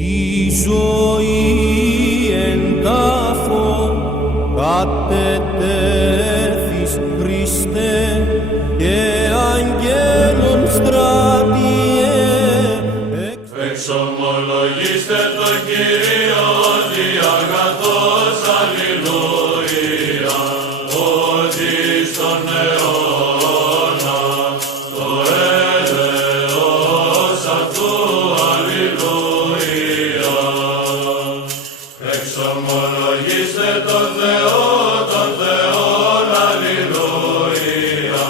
Η ζωή εν τάφο κατετέθης Χριστέ και αγγέλων στράτιε. Εξομολογήστε το Κύριο ότι αγαθός, αλληλούια, ότι στον αιώνα το έλεος αυτού, αλληλούια. Εξομολογήστε τον Θεό, αλληλούια,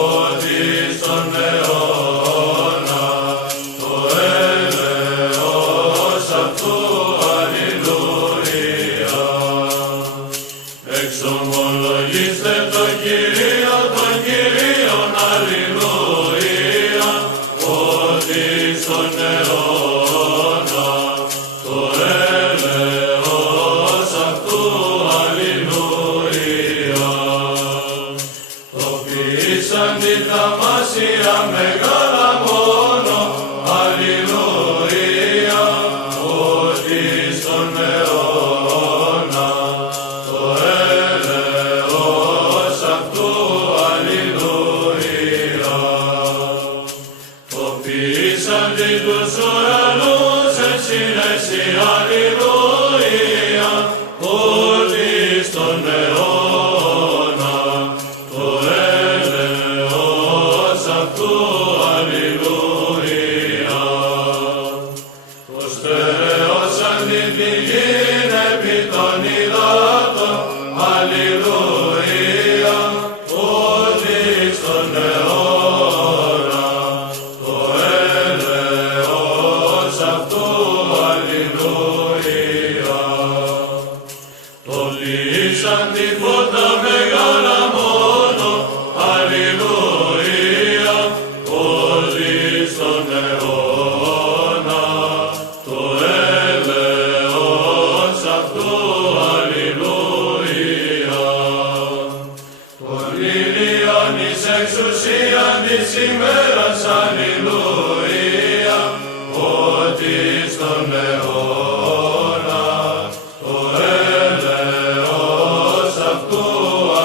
ότι στον αιώνα το έλεος αυτού, αλληλούια. Εξομολογήστε τον Κύριον, αλληλούια, ότι στον αιώνα το έλεος αυτού, αλληλούια. Το ποιήσαν τη θαυμάσια μεγάλα μόνο, αλληλούια, ότι στον αιώνα το έλεος αυτού, αλληλούια. Το ποιήσαν τη τους ουρανούς εν συνέση, αλληλούια, ότι στον αιώνα το έλεος αυτού, αλληλούια. Το στερεώσαν την πηγήν επί των υδάτων, αλληλούια, ότι στον αιώνα το έλεος αυτού, αλληλούια. Το λύσαν τη φώτα μεγάλα μόνο, αλληλούια, ότι στον αιώνα το έλεος αυτού, αλληλούια. Τον ήλιον εις εξουσίαν της ημέρας, αλληλούια, ότι στον αιώνα το έλεος αυτού,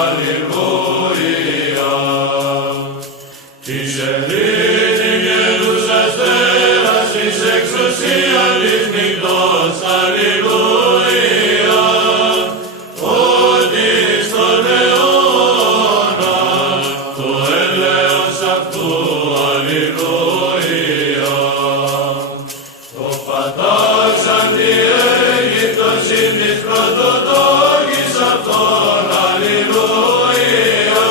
αλληλούια. Της ελίτην γελούς αστέρας της εξουσίαν της νυχτός, αλληλούια, ότι στον αιώνα το έλεος αυτού, αλληλούια. Το πατάξαν τη Αίγυπτον συν της πρωτοτόκης αυτών, αλληλούια,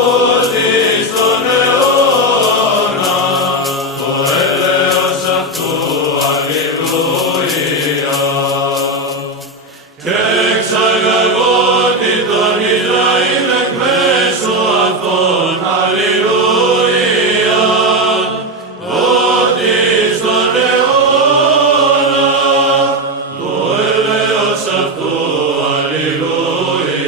ότι στον αιώνα το έλεος αυτού, αλληλούια. Και εξαγαγότη τον Ισραήλ εκ μέσου αυτών, αλληλούια, ότι στον αιώνα το έλεος αυτού, αλληλούια.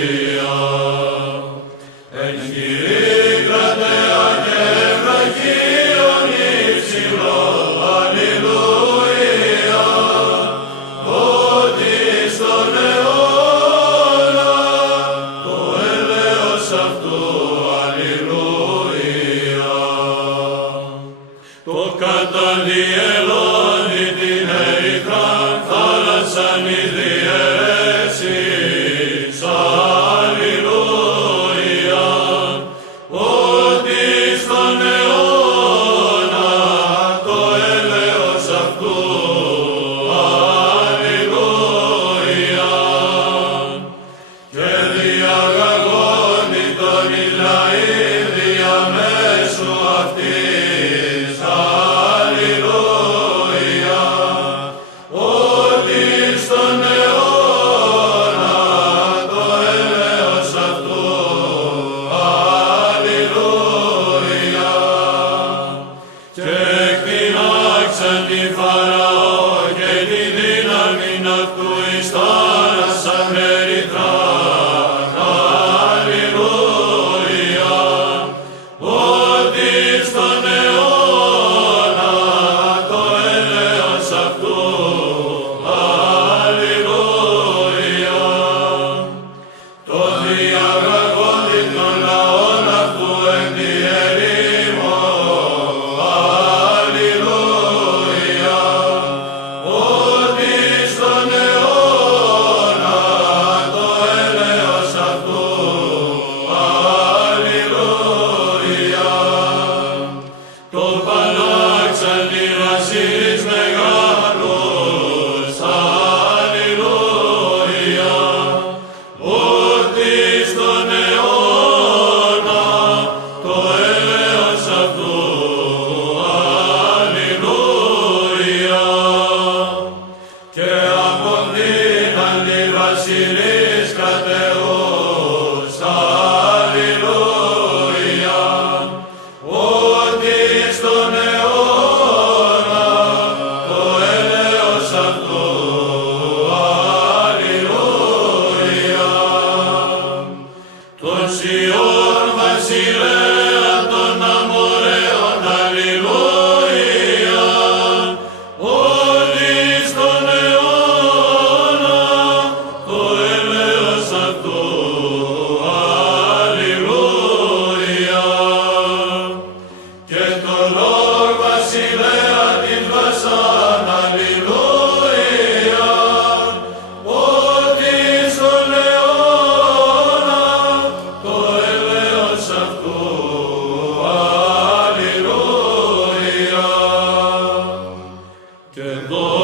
Εν χειρή κρατέα και βραχίων υψηλό, αλληλούια, ότι στον αιώνα το έλεος αυτού, αλληλούια. Το καταδιελώνει την ερυθράν θάλασσαν οι διαιρέσεις, αλληλούια, ότι στον αιώνα το έλεος αυτού, αλληλούια. Και διαγαγώνει τον Ισραήλ διαμέσου αυτής, αλληλούια, ότι στον αιώνα το έλεος αυτού, αλληλούια. Και εκτινάξαν τη Φαραώ και τη δύναμην αυτού εις θάλασσαν ερυθράν, αλληλούια, ότι στον αιώνα το έλεος αυτού, και δόξα